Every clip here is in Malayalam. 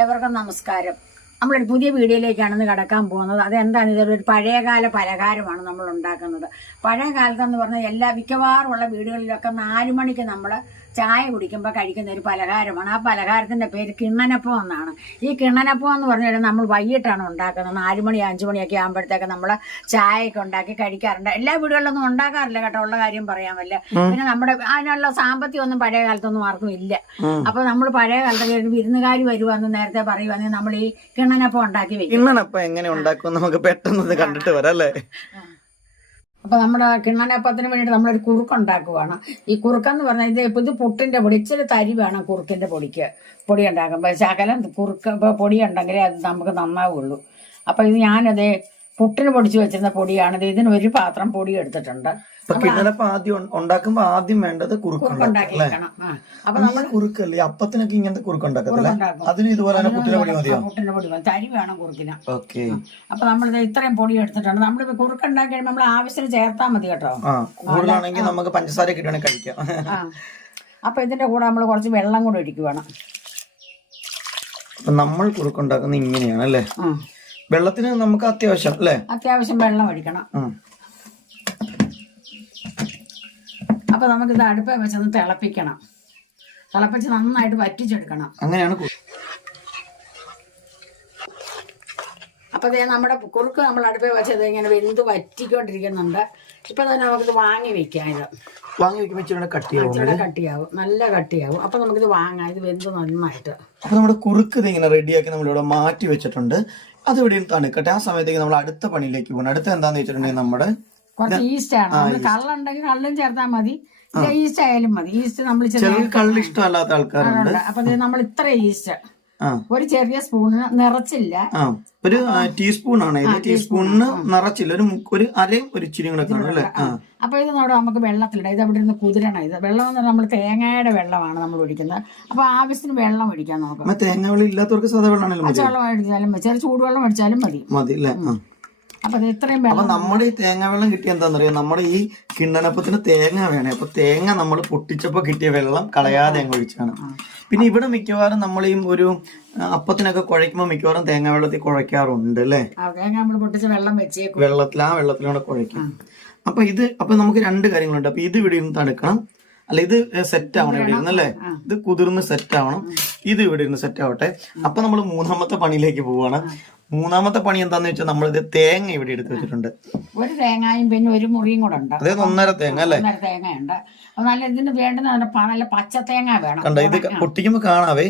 ഏവർക്കും നമസ്കാരം. നമ്മളൊരു പുതിയ വീഡിയോയിലേക്കാണ് കടക്കാൻ പോകുന്നത്. അതെന്താണ്, ഇതൊരു പഴയകാല പലഹാരമാണ് നമ്മൾ ഉണ്ടാക്കുന്നത്. പഴയ കാലത്തെന്ന് പറഞ്ഞാൽ മിക്കവാറുമുള്ള വീടുകളിലൊക്കെ 4 മണിക്ക് നമ്മൾ ചായ കുടിക്കുമ്പോൾ കഴിക്കുന്ന ഒരു പലഹാരമാണ്. ആ പലഹാരത്തിൻ്റെ പേര് കിണ്ണനപ്പം എന്നാണ്. ഈ കിണ്ണനപ്പം എന്ന് പറഞ്ഞു കഴിഞ്ഞാൽ നമ്മൾ വൈകിട്ടാണ് ഉണ്ടാക്കുന്നത്. 4 മണി 5 മണിയൊക്കെ ആകുമ്പോഴത്തേക്ക് നമ്മൾ ചായയൊക്കെ ഉണ്ടാക്കി കഴിക്കാറുണ്ട്. എല്ലാ വീടുകളിലൊന്നും ഉണ്ടാക്കാറില്ല കേട്ടോ, ഉള്ള കാര്യം പറയാൻ വല്ല. പിന്നെ നമ്മുടെ അതിനുള്ള സാമ്പത്തികം ഒന്നും പഴയ കാലത്തൊന്നും ആർക്കും ഇല്ല. അപ്പൊ നമ്മൾ പഴയ കാലത്തൊക്കെ ഒരു വിരുന്നുകാർ വരുവാന്ന് നേരത്തെ പറയുവാണെങ്കിൽ നമ്മൾ ഈ കിണ്ണനപ്പം ഉണ്ടാക്കി വെക്കും. കിണ്ണനപ്പം എങ്ങനെ ഉണ്ടാക്കും നമുക്ക് പെട്ടെന്ന് കണ്ടിട്ട് വരാം അല്ലേ. അപ്പൊ നമ്മുടെ കിണ്ണനപ്പത്തിന് വേണ്ടിയിട്ട് നമ്മളൊരു കുറുക്കുണ്ടാക്കുവാണ്. ഈ കുറുക്കെന്ന് പറഞ്ഞാൽ ഇത് പുട്ടിന്റെ പൊടി, ഇച്ചിരി തരി വേണം കുറുക്കിന്റെ പൊടി ഉണ്ടാക്കുമ്പോൾ. ശകലം കുറുക്ക് പൊടി ഉണ്ടെങ്കിലേ അത് നമുക്ക് നന്നാവുള്ളൂ. അപ്പൊ ഇത് ഞാനത് പുട്ടിന് പൊടിച്ചു വെച്ചിരുന്ന പൊടിയാണിത്. ഇതിന് ഒരു പാത്രം പൊടി എടുത്തിട്ടുണ്ട്. കിണ്ണനപ്പം ആദ്യം ഉണ്ടാക്കുമ്പോ ആദ്യം വേണ്ടത് കുറുക്കുണ്ടാക്കി വെക്കണം. അപ്പൊ നമ്മൾ കുറുക്കല്ലേ, അപ്പത്തിനൊക്കെ ഇങ്ങനത്തെ കുറുക്കുണ്ടാക്കത്തില്ല, അതിന് ഇതുപോലെ തന്നെ പുട്ടിന്റെ പൊടി മതിയോ? പുട്ടിന്റെ പൊടി മതി, തരി വേണം കുറുക്കിന്. ഓക്കെ. അപ്പൊ നമ്മളിത് ഇത്രയും പൊടി എടുത്തിട്ടുണ്ട്. നമ്മൾ കുറുക്കുണ്ടാക്കി കഴിയുമ്പോൾ നമ്മൾ ആവശ്യത്തിന് ചേർത്താൽ മതി കേട്ടോ. കൂടുതലാണെങ്കിൽ നമുക്ക് പഞ്ചസാര കിട്ടുകയാണെങ്കിൽ കഴിക്കാം. അപ്പൊ ഇതിന്റെ കൂടെ നമ്മൾ കുറച്ച് വെള്ളം കൂടെ ഒഴിക്കുവാണ്. നമ്മൾ കുറുക്കുണ്ടാക്കുന്നത് ഇങ്ങനെയാണ് അല്ലേ. വെള്ളത്തിന് നമുക്ക് അത്യാവശ്യം അല്ലേ, അത്യാവശ്യം വെള്ളം ഒഴിക്കണം. അപ്പൊ നമുക്കിത് അടുപ്പ വെച്ചൊന്ന് തിളപ്പിക്കണം. തിളപ്പിച്ച് നന്നായിട്ട് വറ്റിച്ചെടുക്കണം. അങ്ങനെയാണ്. അപ്പൊ നമ്മുടെ കുറുക്ക് നമ്മൾ അടുപ്പ വെച്ചത് ഇങ്ങനെ വെന്ത് വറ്റിക്കൊണ്ടിരിക്കുന്നുണ്ട്. ഇപ്പൊ തന്നെ നമുക്കിത് വാങ്ങി വെക്കാം. ഇത് വാങ്ങി വെക്കുമ്പോൾ കട്ടിയാവും, നല്ല കട്ടിയാവും. അപ്പൊ നമുക്കിത് വാങ്ങാം. ഇത് വെന്ത് നന്നായിട്ട്. അപ്പൊ നമ്മുടെ കുറുക്ക് ഇത് ഇങ്ങനെ റെഡിയാക്കി നമ്മളിവിടെ മാറ്റി വെച്ചിട്ടുണ്ട്. അത് ഇവിടെ തണുക്കട്ടെ. ആ സമയത്തേക്ക് നമ്മൾ അടുത്ത പണിയിലേക്ക് പോകണം. അടുത്ത എന്താന്ന് വെച്ചിട്ടുണ്ടെങ്കിൽ നമ്മുടെ കുറച്ച് ഈസ്റ്റ് ആണ്. കള്ളുണ്ടെങ്കിൽ കള്ളും ചേർത്താൽ മതി, ഈസ്റ്റ് ആയാലും മതി. ഈസ്റ്റ് നമ്മൾ കള്ള് ഇഷ്ടമല്ലാത്ത ആൾക്കാരുണ്ട്. അപ്പൊ നമ്മൾ ഇത്ര ഈസ്റ്റ് ഒരു ചെറിയ സ്പൂണ് നിറച്ചില്ല, ഒരു ടീസ്പൂൺ ആണ് ഇത്. ടീസ്പൂണിന് നിറച്ചില്ല, ഒരു അരയും ഒരു ഇച്ചിരി കൂടെ കാണും അല്ലേ. അപ്പൊ ഇത് നമുക്ക് വെള്ളത്തിലിടാം. ഇത് അവിടെ നിന്ന് കുതിരണം. ഇത് വെള്ളം എന്ന് പറഞ്ഞാൽ നമ്മൾ തേങ്ങയുടെ വെള്ളമാണ് നമ്മൾ ഒഴിക്കുന്നത്. അപ്പൊ ആവശ്യത്തിന് വെള്ളം ഒഴിക്കാൻ നോക്കാം. തേങ്ങ വെള്ളം ഇല്ലാത്തവർക്ക് സാധാ വെള്ളം പച്ചവെള്ളം ഒഴിച്ചാലും മതി, ചെറിയ ചൂടുവെള്ളം ഒഴിച്ചാലും മതി അല്ലേ. അപ്പൊ ഇത്രയും അപ്പൊ നമ്മുടെ ഈ തേങ്ങ വെള്ളം കിട്ടിയ എന്താണെന്നറിയാം, നമ്മുടെ ഈ കിണ്ണനപ്പത്തിന് തേങ്ങ വേണേ. അപ്പൊ തേങ്ങ നമ്മൾ പൊട്ടിച്ചപ്പോ കിട്ടിയ വെള്ളം കളയാതെ അങ്ങ് ഒഴിച്ചാണ്. പിന്നെ ഇവിടെ മിക്കവാറും നമ്മൾ ഈ ഒരു അപ്പത്തിനൊക്കെ കുഴയ്ക്കുമ്പോൾ മിക്കവാറും തേങ്ങ വെള്ളത്തിൽ കുഴയ്ക്കാറുണ്ട് അല്ലേ. വെള്ളത്തിൽ ആ വെള്ളത്തിലൂടെ കുഴയ്ക്കും. അപ്പൊ നമുക്ക് 2 കാര്യങ്ങളുണ്ട്. അപ്പൊ ഇത് ഇവിടെ ഇരുന്ന് തണുക്കണം, അല്ല ഇത് സെറ്റ് ആവണം ഇവിടെ ഇരുന്ന് അല്ലേ. ഇത് കുതിർന്ന് സെറ്റ് ആവണം, ഇത് ഇവിടെ ഇരുന്ന് സെറ്റ് ആവട്ടെ. അപ്പൊ നമ്മൾ 3ാമത്തെ പണിയിലേക്ക് പോവാണ്. 3ാമത്തെ പണി എന്താന്ന് വെച്ചാൽ നമ്മളിത് തേങ്ങ ഇവിടെ എടുത്ത് വെച്ചിട്ടുണ്ട്. ഒരു തേങ്ങയും പിന്നെ ഒരു മുറിയും കൂടെ ഉണ്ട്. അതായത് 1.5 തേങ്ങ അല്ലേ. 1.5 തേങ്ങയുണ്ട്. നല്ല ഇതിന് വേണ്ടുന്ന നല്ല പച്ച തേങ്ങ വേണം. കണ്ട, ഇത് പൊട്ടിക്കുമ്പോ കാണാവേ,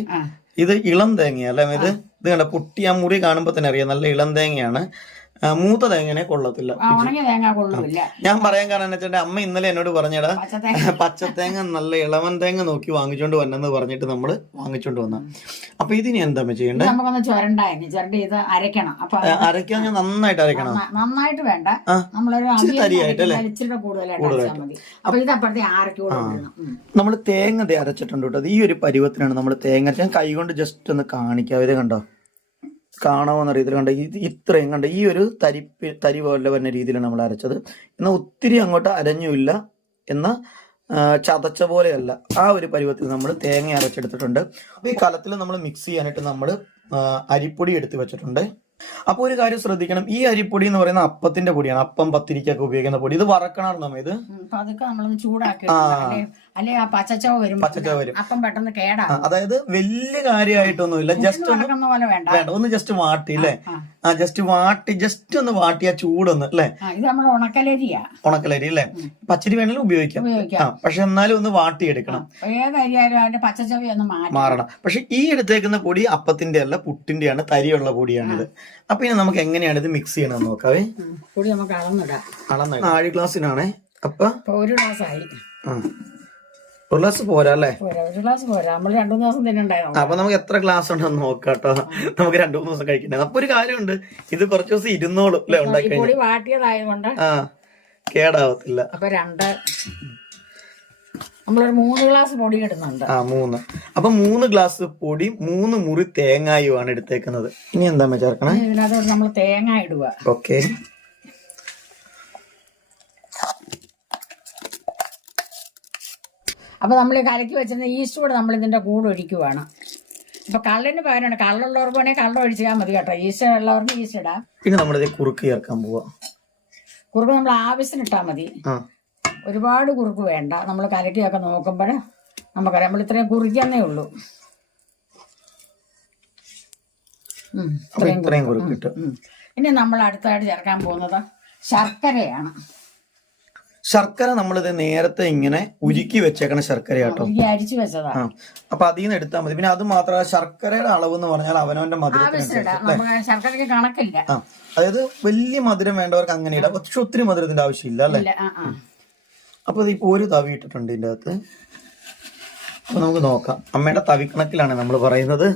ഇത് ഇളം തേങ്ങയല്ലേ. ഇത് കണ്ട പൊട്ടി ആ മുറി കാണുമ്പോ തന്നെ അറിയാം നല്ല ഇളം തേങ്ങയാണ്. മൂത്ത തേങ്ങനെ കൊള്ളത്തില്ല, ഉണങ്ങിയ തേങ്ങ കൊള്ളില്ല. ഞാൻ പറയാൻ കാരണം എന്ന് വെച്ചാൽ അമ്മ ഇന്നലെ എന്നോട് പറഞ്ഞടാ പച്ചത്തേങ്ങ നല്ല ഇളവൻ തേങ്ങ നോക്കി വാങ്ങിച്ചോണ്ട് വന്നെന്ന് പറഞ്ഞിട്ട് നമ്മള് വാങ്ങിച്ചോണ്ട് വന്ന. അപ്പൊ ഇതിനി എന്താ ചെയ്യണ്ടേ, നമുക്കൊന്ന് ചുരണ്ടി ഇത് അരയ്ക്കണം. അപ്പൊ അരയ്ക്കാൻ ഞാൻ നന്നായിട്ട് അരയ്ക്കണം. നന്നായിട്ട് വേണ്ട, നമ്മളൊരു ഇച്ചിരി കൂടുതലായിട്ട് മതി. അപ്പൊ ഇത് അപ്പഴത്തെ നമ്മള് തേങ്ങ അരച്ചിട്ടുണ്ട് കേട്ടോ. ഈ ഒരു പരുവത്തിനാണ് നമ്മൾ തേങ്ങ. ഞാൻ കൈ കൊണ്ട് ജസ്റ്റ് ഒന്ന് കാണിക്കാം. ഇത് കണ്ടോ, കാണാമെന്ന രീതിയിൽ കണ്ട ഇത്രയും കണ്ട ഈ ഒരു തരി പോലെ വരുന്ന രീതിയിലാണ് നമ്മൾ അരച്ചത്. എന്നാൽ ഒത്തിരി അങ്ങോട്ട് അരഞ്ഞുമില്ല, എന്നാൽ ചതച്ച പോലെയല്ല. ആ ഒരു പരുവത്തിൽ നമ്മൾ തേങ്ങ അരച്ചെടുത്തിട്ടുണ്ട്. അപ്പൊ ഈ കലത്തിൽ നമ്മൾ മിക്സ് ചെയ്യാനായിട്ട് നമ്മൾ അരിപ്പൊടി എടുത്ത് വെച്ചിട്ടുണ്ട്. അപ്പൊ ഒരു കാര്യം ശ്രദ്ധിക്കണം, ഈ അരിപ്പൊടി എന്ന് പറയുന്ന അപ്പത്തിന്റെ പൊടിയാണ്, അപ്പം പത്തിരിക്കൊക്കെ ഉപയോഗിക്കുന്ന പൊടി. ഇത് വറക്കണം നമ്മ. ഇത് ചൂടാക്കി അല്ലെ ആ പച്ചച്ചവ വരും. അപ്പം പെട്ടെന്ന് കേടാ. അതായത് വലിയ കാര്യമായിട്ടൊന്നുമില്ല, ജസ്റ്റ് ഒന്ന് ജസ്റ്റ് വാട്ടി അല്ലേ. ജസ്റ്റ് ഒന്ന് വാട്ടി ആ ചൂടൊന്ന് അല്ലേ. ഇത് നമ്മൾ ഉണക്കലരി അല്ലേ. പച്ചരി വേണമെങ്കിലും ഉപയോഗിക്കാം, പക്ഷെ എന്നാലും ഒന്ന് വാട്ടിയെടുക്കണം. ഏതരിയായാലും അതിന്റെ പച്ചച്ചവ ഒന്ന് മാറണം. പക്ഷെ ഈ എടുത്തേക്കുന്ന പൊടി അപ്പത്തിന്റെ അല്ല, പുട്ടിന്റെയാണ്, തരിയുള്ള പൊടിയാണിത്. അപ്പൊ ഇനി നമുക്ക് എങ്ങനെയാണ് ഇത് മിക്സ് ചെയ്യണമെന്ന് നോക്കാവേ. പൊടി നമുക്ക് അളന്നിടാം. 4 ഗ്ലാസ്സിനാണേ. അപ്പൊ 1 ഗ്ലാസ് ആയി. 1 ഗ്ലാസ് പോരാ അല്ലേ. 1 ഗ്ലാസ് പോരാ, നമ്മൾ 2-3 ദിവസം തന്നെ ഉണ്ടായിരുന്നു. അപ്പൊ നമുക്ക് എത്ര ഗ്ലാസ് ഉണ്ടെന്ന് നോക്കാട്ടോ. നമുക്ക് 2-3 ദിവസം കഴിക്കണ്ടേ. അപ്പൊ ഒരു കാര്യമുണ്ട്, ഇത് കുറച്ച് ദിവസം ഇരുന്നോളും അല്ലെ. ഉണ്ടാക്കി വാട്ടിയതായതുകൊണ്ട് കേടാവത്തില്ല. അപ്പൊ നമ്മളൊരു 3 ഗ്ലാസ് പൊടി ഇടുന്നുണ്ട്. 3. അപ്പൊ 3 ഗ്ലാസ് പൊടി 3 മുറി തേങ്ങയുമാണ് എടുത്തേക്കുന്നത്. ഇനി എന്താ ചേർക്കണേ, ഇതിനകത്തോട്ട് നമ്മൾ തേങ്ങ ഇടുക. ഓക്കെ. അപ്പൊ നമ്മൾ കലക്കി വെച്ചിരുന്ന ഈസ്റ്റ് കൂടെ നമ്മൾ ഇതിന്റെ കൂടെ ഒഴിക്കുവാണ്. ഇപ്പൊ കള്ളിന് പകരമാണ്, കള്ളുള്ളവർക്ക് വേണമെങ്കിൽ കള്ളം ഒഴിച്ചാൽ മതി കേട്ടോ. ഈസ്റ്റ് ഉള്ളവർക്ക് ഈസ്റ്റ് ഇടാം. പിന്നെ നമ്മളിത് കുറുക്ക് ചേർക്കാൻ പോവാ. കുറുക്ക് നമ്മൾ ആവശ്യത്തിന് ഇട്ടാൽ മതി, ഒരുപാട് കുറുക്ക് വേണ്ട. നമ്മൾ കലക്കിയൊക്കെ നോക്കുമ്പോൾ നമുക്കറിയാം നമ്മൾ ഇത്രയും കുറിക്കുന്നേ ഉള്ളൂ. ഇത്രയും കുറുക്ക് കിട്ടും. ഇനി നമ്മൾ അടുത്തായിട്ട് ചേർക്കാൻ പോകുന്നത് ശർക്കരയാണ്. ശർക്കര നമ്മളിത് നേരത്തെ ഇങ്ങനെ ഉരുക്കി വെച്ചേക്കണ ശർക്കര കേട്ടോ, അരിച്ചു വെച്ചതാ. അപ്പൊ അതിൽ നിന്ന് എടുത്താൽ മതി. പിന്നെ അത് മാത്രമല്ല ശർക്കരയുടെ അളവ് എന്ന് പറഞ്ഞാൽ അവനവന്റെ മധുരത്തിന് ശർക്കരയ്ക്ക് കണക്കില്ല. അതായത് വലിയ മധുരം വേണ്ടവർക്ക് അങ്ങനെ ഇടാം, പക്ഷെ ഒത്തിരി മധുരത്തിന്റെ ആവശ്യമില്ല അല്ലേ. അപ്പൊ ഇതിപ്പോ ഒരു തവി ഇട്ടിട്ടുണ്ട് ഇതിന്റെ അകത്ത്. അപ്പൊ നമുക്ക് നോക്കാം. അമ്മയുടെ തവി കണക്കിലാണ് നമ്മൾ പറയുന്നത്.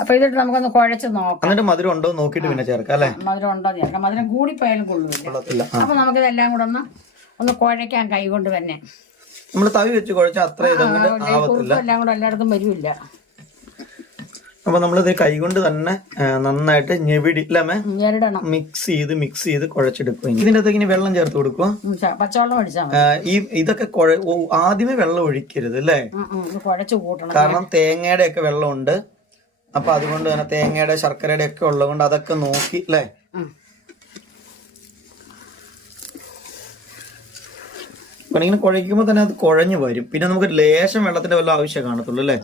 അപ്പൊ ഇതിട്ട് നമുക്കൊന്ന് കുഴച്ച് നോക്കാം. എന്നിട്ട് മധുരം ഉണ്ടോ നോക്കിട്ട് പിന്നെ ചേർക്കാം അല്ലെ. മധുരം ഉണ്ടോ ചേർക്കാം. മധുരം കൂടിപ്പോയാലും കൊള്ളൂല്ല. അപ്പൊ നമുക്കിതെല്ലാം കൂടെ ഒന്ന് കുഴയ്ക്കാൻ കൈ കൊണ്ട് തന്നെ. നമ്മൾ തവി വെച്ച് കുഴച്ചാൽ അത്ര ആവത്തില്ല, എല്ലാം കൂടെ എല്ലായിടത്തും വരില്ല. അപ്പൊ നമ്മളിത് കൈ കൊണ്ട് തന്നെ നന്നായിട്ട് ഞെവിടില്ലമേ മിക്സ് ചെയ്ത് കുഴച്ചെടുക്കും. ഇതിന്റെ അകത്തേക്ക് ഇനി വെള്ളം ചേർത്ത് കൊടുക്കുക. പച്ചവെള്ളം ഒഴിച്ചാൽ ഇതൊക്കെ ആദ്യമേ വെള്ളം ഒഴിക്കരുത് അല്ലേ, കുഴച്ച് കൂട്ടണം. കാരണം തേങ്ങയുടെ ഒക്കെ വെള്ളമുണ്ട്. അപ്പൊ അതുകൊണ്ട് തന്നെ തേങ്ങയുടെ ശർക്കരയുടെ ഒക്കെ ഉള്ളതുകൊണ്ട് അതൊക്കെ നോക്കി അല്ലേ. ഇങ്ങനെ കുഴയ്ക്കുമ്പോ തന്നെ അത് കുഴഞ്ഞു വരും. പിന്നെ നമുക്ക് ലേശം വെള്ളത്തിന്റെ വല്ല ആവശ്യം കാണത്തുള്ളൂ അല്ലേ.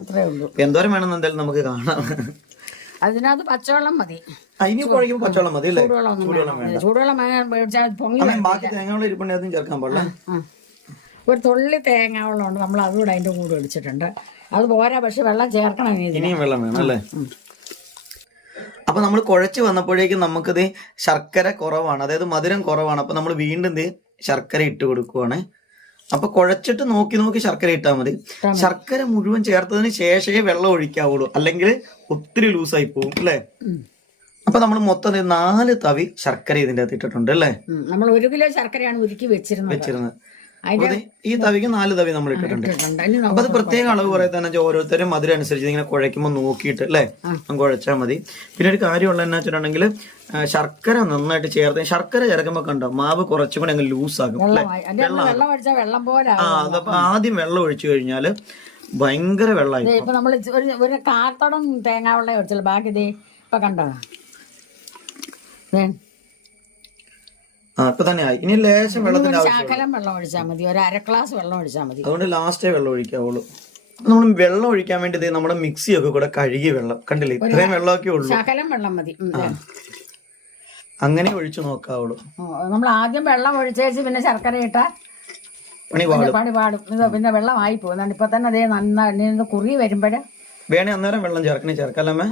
എന്തോരം വേണമെന്ന് എന്തായാലും നമുക്ക് കാണാം. അതിനകത്ത് പച്ചവെള്ളം മതി. ഇനി കുഴയ്ക്കുമ്പോ പച്ചവെള്ളം മതി അല്ലേ. ചൂടുവെള്ളം ബാക്കി തേങ്ങ ഇരിപ്പുണ്ടെ അതും ചേർക്കാൻ പാടില്ല. ഒരു തുള്ളി തേങ്ങ വെള്ളം ഉണ്ട്, നമ്മൾ അതുകൂടെ അതിന്റെ കൂടെ ഒഴിച്ചിട്ടുണ്ട്. അത് പോരാ, പക്ഷെ വെള്ളം ചേർക്കണം. ഇനിയും വെള്ളം വേണം അല്ലേ. അപ്പൊ നമ്മൾ കുഴച്ച് വന്നപ്പോഴേക്കും നമുക്കിത് ശർക്കര കുറവാണ്, അതായത് മധുരം കുറവാണ്. അപ്പൊ നമ്മൾ വീണ്ടും ഇത് ശർക്കര ഇട്ട് കൊടുക്കുവാണ്. അപ്പൊ കുഴച്ചിട്ട് നോക്കി ശർക്കര ഇട്ടാൽ മതി. ശർക്കര മുഴുവൻ ചേർത്തതിന് ശേഷമേ വെള്ളം ഒഴിക്കാവുള്ളൂ, അല്ലെങ്കിൽ ഒത്തിരി ലൂസായി പോകും അല്ലേ. അപ്പൊ നമ്മൾ മൊത്തം 4 തവി ശർക്കര ഇതിന്റെ അകത്ത് ഇട്ടിട്ടുണ്ട് അല്ലേ. നമ്മൾ 1 കിലോ ശർക്കരയാണ് ഉരുക്കി വെച്ചിരുന്നത്. ഈ തവിക്ക് 4 തവി നമ്മൾ ഇട്ടിട്ടുണ്ട്. അപ്പൊ അത് പ്രത്യേക അളവ് പറയത്താന്ന് വെച്ചാൽ ഓരോരുത്തരും മധുരം അനുസരിച്ച് ഇങ്ങനെ കുഴയ്ക്കുമ്പോൾ നോക്കിയിട്ട് അല്ലേ കുഴച്ചാൽ മതി. പിന്നെ ഒരു കാര്യമുള്ള എന്നാ വെച്ചിട്ടുണ്ടെങ്കിൽ ശർക്കര നന്നായിട്ട് ചേർത്ത്, ശർക്കര ചേർക്കുമ്പോ കണ്ടോ മാവ് കുറച്ചും കൂടെ അങ്ങ് ലൂസാകും അല്ലേ. അതപ്പോ ആദ്യം വെള്ളം ഒഴിച്ചു കഴിഞ്ഞാല് ഭയങ്കര വെള്ളമായി. ഇപ്പൊ നമ്മൾ ഒരു കാർത്തടം തേങ്ങാ വെള്ളം ഒഴിച്ചല്ലോ, ബാക്കി ഇപ്പൊ കണ്ടോ ഇപ്പൊ തന്നെ ആയി. ഇനി ലേശം വെള്ളത്തിന്റെ ശകലം വെള്ളം ഒഴിച്ചാൽ മതി, ഒരു 1/2 ഗ്ലാസ് വെള്ളം ഒഴിച്ചാൽ മതി. അതുകൊണ്ട് ലാസ്റ്റേ വെള്ളം ഒഴിക്കാവുള്ളൂ. നമ്മൾ വെള്ളം ഒഴിക്കാൻ വേണ്ടി നമ്മുടെ മിക്സിയൊക്കെ കൂടെ കഴുകി വെള്ളം കണ്ടില്ലേ, ഇത്രയും വെള്ളമൊക്കെ ഉള്ളൂ. ശകലം വെള്ളം മതി, അങ്ങനെ ഒഴിച്ചു നോക്കാവുള്ളൂ. നമ്മൾ ആദ്യം വെള്ളം ഒഴിച്ചേച്ച് പിന്നെ ശർക്കര ഇട്ട പണി പാടും. പിന്നെ വെള്ളമായി പോകുന്നുണ്ട്. ഇപ്പൊ തന്നെ അതേ നന്നായി കുറി വരുമ്പോഴേ വേണേ അന്നേരം വെള്ളം ചേർക്കല്ലേ.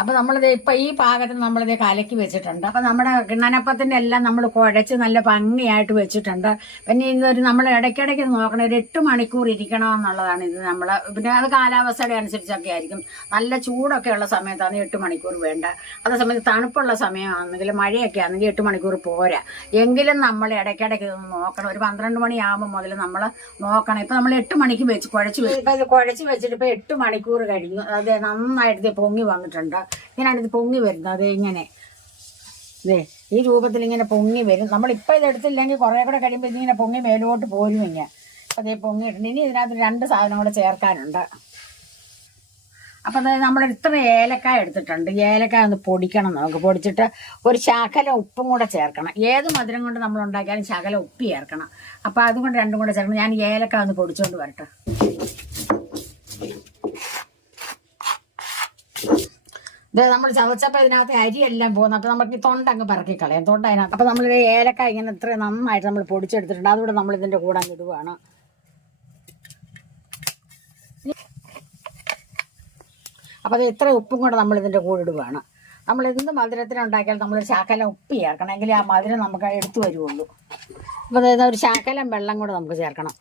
അപ്പൊ നമ്മളിത് ഇപ്പൊ ഈ പാകത്തിന് നമ്മളിത് കലക്കി വെച്ചിട്ടുണ്ട്. അപ്പൊ നമ്മുടെ കിണ്ണനപ്പത്തിന്റെ എല്ലാം നമ്മൾ കുഴച്ച് നല്ല ഭംഗിയായിട്ട് വെച്ചിട്ടുണ്ട്. പിന്നെ ഇതൊരു നമ്മൾ ഇടയ്ക്കിടയ്ക്ക് നോക്കണം, ഒരു 8 മണിക്കൂർ ഇരിക്കണമെന്നുള്ളതാണ് ഇത്. നമ്മള് പിന്നെ അത് കാലാവസ്ഥയുടെ അനുസരിച്ചൊക്കെ ആയിരിക്കും. നല്ല ചൂടൊക്കെ ഉള്ള സമയത്താണ് 8 മണിക്കൂർ വേണ്ട. അതേസമയത്ത് തണുപ്പുള്ള സമയമാണെങ്കിൽ മഴയൊക്കെ ആണെങ്കിൽ 8 മണിക്കൂർ പോരാ. എങ്കിലും നമ്മൾ ഇടയ്ക്കിടയ്ക്ക് ഇതൊന്ന് നോക്കണം. ഒരു 12 മണിയാകുമ്പോൾ മുതൽ നമ്മൾ നോക്കണം. ഇപ്പൊ നമ്മൾ 8 മണിക്ക് വെച്ച് കുഴച്ച് വെച്ചിട്ട് ഇപ്പൊ 8 മണിക്കൂർ കഴിഞ്ഞു. അത് നന്നായിട്ട് പൊങ്ങി വന്നിട്ടുണ്ട്. ഇങ്ങനെയാണ് ഇത് പൊങ്ങി വരുന്നത്. അത് ഇങ്ങനെ ഈ രൂപത്തിൽ ഇങ്ങനെ പൊങ്ങി വരും. നമ്മളിപ്പോ ഇതെടുത്തില്ലെങ്കിൽ കുറെ കൂടെ കഴിയുമ്പോൾ ഇതിങ്ങനെ പൊങ്ങി മേലോട്ട് പോരും. ഇങ്ങനെ അതേ പൊങ്ങിയിട്ടുണ്ട്. ഇനി ഇതിനകത്ത് 2 സാധനം കൂടെ ചേർക്കാനുണ്ട്. അപ്പൊ അതായത് നമ്മൾ ഇത്ര ഏലക്കായ എടുത്തിട്ടുണ്ട്. ഏലക്കായ ഒന്ന് പൊടിക്കണം. നമുക്ക് പൊടിച്ചിട്ട് ഒരു ശകല ഉപ്പും കൂടെ ചേർക്കണം. ഏത് മധുരം കൊണ്ട് നമ്മൾ ഉണ്ടാക്കിയാലും ശകല ഉപ്പ് ചേർക്കണം. അപ്പൊ അതുകൊണ്ട് 2 കൂടെ ചേർക്കണം. ഞാൻ ഏലക്കായ ഒന്ന് പൊടിച്ചോണ്ട് വരട്ടെ. നമ്മൾ ചതച്ചപ്പോൾ ഇതിനകത്ത് അരിയെല്ലാം പോകുന്നു. അപ്പൊ നമുക്ക് ഈ തൊണ്ട അങ്ങ് പറക്കി കളയാം. തൊണ്ട അതിനകത്ത്. അപ്പൊ നമ്മൾ ഏലക്കായ ഇങ്ങനെ ഇത്ര നന്നായിട്ട് നമ്മൾ പൊടിച്ചെടുത്തിട്ടുണ്ട്. അതുകൂടെ നമ്മൾ ഇതിന്റെ കൂടെ ഇടുവാണ്. അപ്പൊ അത് ഇത്ര ഉപ്പും കൂടെ നമ്മൾ ഇതിന്റെ കൂടെ ഇടുവാണ്. നമ്മൾ എന്ത് മധുരത്തിനുണ്ടാക്കിയാൽ നമ്മളൊരു ശകലം ഉപ്പ് ചേർക്കണം, എങ്കിൽ ആ മധുരം നമുക്ക് എടുത്തു വരുള്ളൂ. അപ്പൊ അതായത് ഒരു ശകലം വെള്ളം കൂടെ നമുക്ക് ചേർക്കണം.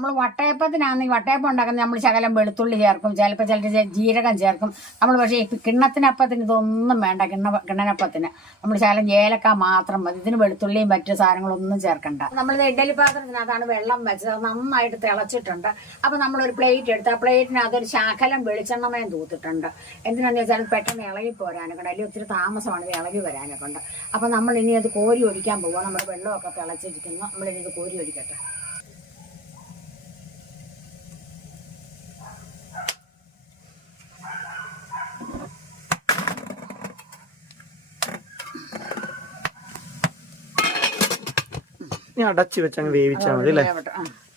നമ്മൾ വട്ടയപ്പത്തിനാണെങ്കിൽ വട്ടയപ്പം ഉണ്ടാക്കുന്നത് നമ്മൾ ശകലം വെളുത്തുള്ളി ചേർക്കും, ചിലപ്പോൾ ചിലർ ജീരകം ചേർക്കും. നമ്മൾ പക്ഷേ ഈ കിണ്ണത്തിനപ്പത്തിന് ഇതൊന്നും വേണ്ട. കിണ്ണനപ്പത്തിന് നമ്മൾ ശകലം ഏലക്ക മാത്രം മതി. ഇതിന് വെളുത്തുള്ളിയും മറ്റു സാധനങ്ങളൊന്നും ചേർക്കണ്ട. നമ്മളിത് ഇഡ്ഡലി പാത്രത്തിനകത്താണ് വെള്ളം വെച്ചത്, നന്നായിട്ട് തിളച്ചിട്ടുണ്ട്. അപ്പം നമ്മളൊരു പ്ലേറ്റ് എടുത്ത് ആ പ്ലേറ്റിനകത്ത് ഒരു ശകലം വെളിച്ചെണ്ണമയം തൂത്തിട്ടുണ്ട്. എന്തിനാന്ന് വെച്ചാൽ പെട്ടെന്ന് ഇളകി പോരാനൊക്കെ ഉണ്ട്, അല്ലെങ്കിൽ ഒത്തിരി താമസമാണ് ഇത് ഇളകി വരാനൊക്കെ ഉണ്ട്. അപ്പം നമ്മൾ ഇനി അത് കോരി ഒഴിക്കാൻ പോവുക. നമ്മുടെ വെള്ളമൊക്കെ തിളച്ചിരിക്കുന്നു, നമ്മളിനി ഇത് കോരി ഒഴിക്കട്ടെ. അടച്ചു വെച്ചങ്ങ് വേവിച്ചാൽ മതി അല്ലേ?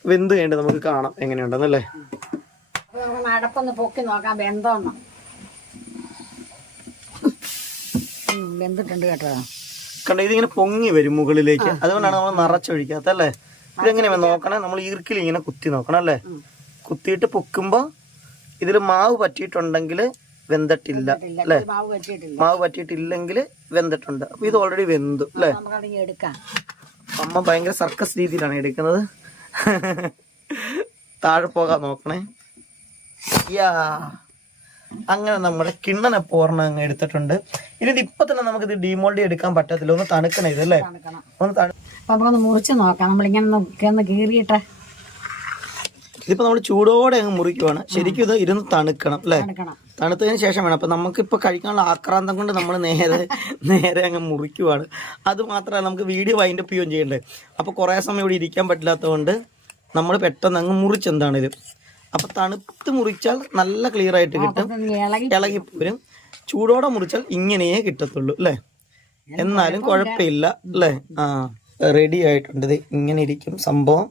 വെന്ത് കഴിഞ്ഞിട്ട് നമുക്ക് കാണാം എങ്ങനെയുണ്ടെന്നല്ലേ. അപ്പൊ നമുക്ക് അടപ്പൊന്ന് പൊക്കി നോക്കാം വെന്തോന്ന്. വെന്തിട്ടുണ്ട് കേട്ടോ. കണ്ടോ, ഇതിങ്ങനെ പൊങ്ങി വരും മുകളിലേക്ക്, അതുകൊണ്ടാണ് നമ്മൾ നിറച്ചൊഴിക്കാത്തല്ലേ. ഇതെങ്ങനെയാ നോക്കണേ, നമ്മൾ ഈർക്കിൽ ഇങ്ങനെ കുത്തി നോക്കണം അല്ലേ. കുത്തിയിട്ട് പൊക്കുമ്പോ ഇതിൽ മാവ് പറ്റിയിട്ടുണ്ടെങ്കിൽ വെന്തിട്ടില്ല അല്ലേ, മാവ് പറ്റിയിട്ടില്ലെങ്കിൽ വെന്തിട്ടുണ്ട്. അപ്പൊ ഇത് ഓൾറെഡി വെന്തു അല്ലേ. എടുക്കാം. അമ്മ ഭയങ്കര സർക്കസ് രീതിയിലാണ് എടുക്കുന്നത്. താഴെ പോകാൻ നോക്കണേ. യാ, അങ്ങനെ നമ്മുടെ കിണ്ണനപ്പം ഒരെണ്ണം അങ്ങ് എടുത്തിട്ടുണ്ട്. ഇനി ഇപ്പൊ തന്നെ നമുക്ക് ഇത് ഡീമോൾഡ് എടുക്കാൻ പറ്റത്തില്ല, ഒന്ന് തണുക്കണം ഇതല്ലേ. നമുക്കൊന്ന് മുറിച്ച് നോക്കാം. നമ്മളിങ്ങനെ കീറിയിട്ട് ഇതിപ്പോ നമ്മൾ ചൂടോടെ അങ്ങ് മുറിക്കുവാണ്. ശരിക്കും ഇത് ഇരുന്ന് തണുക്കണം അല്ലേ. തണുത്തതിന് ശേഷം വേണം. അപ്പൊ നമുക്കിപ്പോ കഴിക്കാനുള്ള ആക്രാന്തം കൊണ്ട് നമ്മൾ നേരെ അങ്ങ് മുറിക്കുവാണ്. അത് മാത്രമല്ല നമുക്ക് വീഡിയോ വൈൻഡപ്പ് ചെയ്യുകയും ചെയ്യണ്ടേ. അപ്പൊ കുറെ സമയം ഇവിടെ ഇരിക്കാൻ പറ്റില്ലാത്തതുകൊണ്ട് നമ്മൾ പെട്ടെന്ന് അങ്ങ് മുറിച്ചെന്താണേലും. അപ്പൊ തണുത്ത് മുറിച്ചാൽ നല്ല ക്ലിയർ ആയിട്ട് കിട്ടും, ഇളകിപ്പോരും. ചൂടോടെ മുറിച്ചാൽ ഇങ്ങനെയേ കിട്ടത്തുള്ളൂ അല്ലേ. എന്നാലും കുഴപ്പമില്ല അല്ലേ. ആ, റെഡി ആയിട്ടുണ്ട്. ഇത് ഇങ്ങനെ ഇരിക്കും സംഭവം.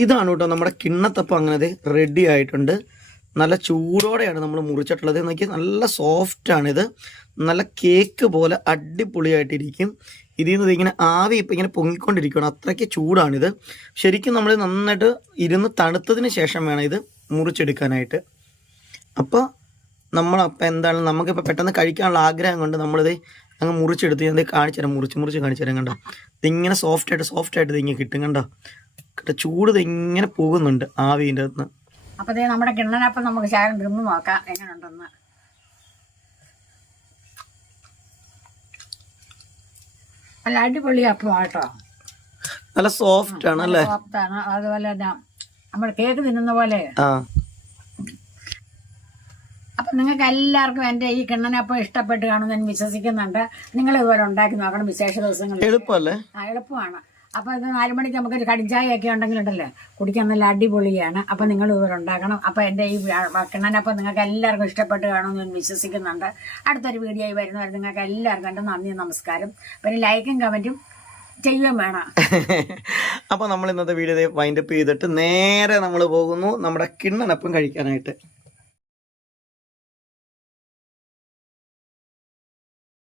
ഇതാണ് കേട്ടോ നമ്മുടെ കിണ്ണത്തപ്പം. അങ്ങനെ റെഡി ആയിട്ടുണ്ട്. നല്ല ചൂടോടെയാണ് നമ്മൾ മുറിച്ചിട്ടുള്ളത്. നോക്കി, നല്ല സോഫ്റ്റാണിത്. നല്ല കേക്ക് പോലെ അടിപൊളിയായിട്ടിരിക്കും. ഇതിൽ നിന്ന് ഇങ്ങനെ ആവി ഇപ്പം ഇങ്ങനെ പൊങ്ങിക്കൊണ്ടിരിക്കുകയാണ്, അത്രയ്ക്ക് ചൂടാണിത്. ശരിക്കും നമ്മൾ നന്നായിട്ട് ഇരുന്ന് തണുത്തതിന് ശേഷം വേണം ഇത് മുറിച്ചെടുക്കാനായിട്ട്. അപ്പോൾ നമ്മളപ്പം എന്താണ്, നമുക്കിപ്പോൾ പെട്ടെന്ന് കഴിക്കാനുള്ള ആഗ്രഹം കൊണ്ട് നമ്മളിത് അങ്ങ് മുറിച്ചെടുത്ത് ഞാൻ കാണിച്ചു തരാം. മുറിച്ച് കാണിച്ചു തരാം. കണ്ടോ, ഇതിങ്ങനെ സോഫ്റ്റായിട്ട് ഇത് ഇങ്ങനെ കിട്ടും. കണ്ടോ, ചൂട് ഇങ്ങനെ പോകുന്നുണ്ട് ആവിൻ്റെ അകത്ത്. അപ്പൊ നമ്മുടെ കിണ്ണനപ്പം നമുക്ക് ശകലം തിന്ന് നോക്കാം എങ്ങനെയുണ്ടെന്ന്. നല്ല അടിപൊളി അപ്പമാട്ടോ, നല്ല സോഫ്റ്റ് ആണ് അല്ലേ. സോഫ്റ്റാണ്. അതുപോലെ തന്നെ നമ്മൾ കേക്ക് തിന്നുന്ന പോലെ. അപ്പൊ നിങ്ങൾക്ക് എല്ലാവർക്കും എൻ്റെ ഈ കിണ്ണനപ്പം ഇഷ്ടപ്പെട്ട് കാണുമെന്ന് ഞാൻ വിശ്വസിക്കുന്നുണ്ട്. നിങ്ങൾ ഇതുപോലെ ഉണ്ടാക്കി നോക്കണം വിശേഷ ദിവസങ്ങളിൽ. എളുപ്പമല്ലേ? എളുപ്പമാണ്. അപ്പൊ ഇത് 4 മണിക്ക് നമുക്കൊരു കടിഞ്ചായ ഒക്കെ ഉണ്ടെങ്കിലുണ്ടല്ലേ കുടിക്കാൻ നല്ല അടിപൊളിയാണ്. അപ്പൊ നിങ്ങൾ ഇതുപോലെ ഉണ്ടാക്കണം. അപ്പൊ എൻ്റെ ഈ കിണ്ണനപ്പം നിങ്ങൾക്ക് എല്ലാവർക്കും ഇഷ്ടപ്പെട്ട് കാണുമെന്ന് ഞാൻ വിശ്വസിക്കുന്നുണ്ട്. അടുത്തൊരു വീഡിയോ ആയി വരുന്നവരെ നിങ്ങൾക്ക് എല്ലാവർക്കും എൻ്റെ നന്ദി, നമസ്കാരം. പിന്നെ ലൈക്കും കമന്റും ചെയ്യുകയും വേണം. അപ്പൊ നമ്മൾ ഇന്നത്തെ വീഡിയോ വൈൻഡപ്പ് ചെയ്തിട്ട് നേരെ നമ്മൾ പോകുന്നു നമ്മുടെ കിണ്ണനപ്പം കഴിക്കാനായിട്ട്.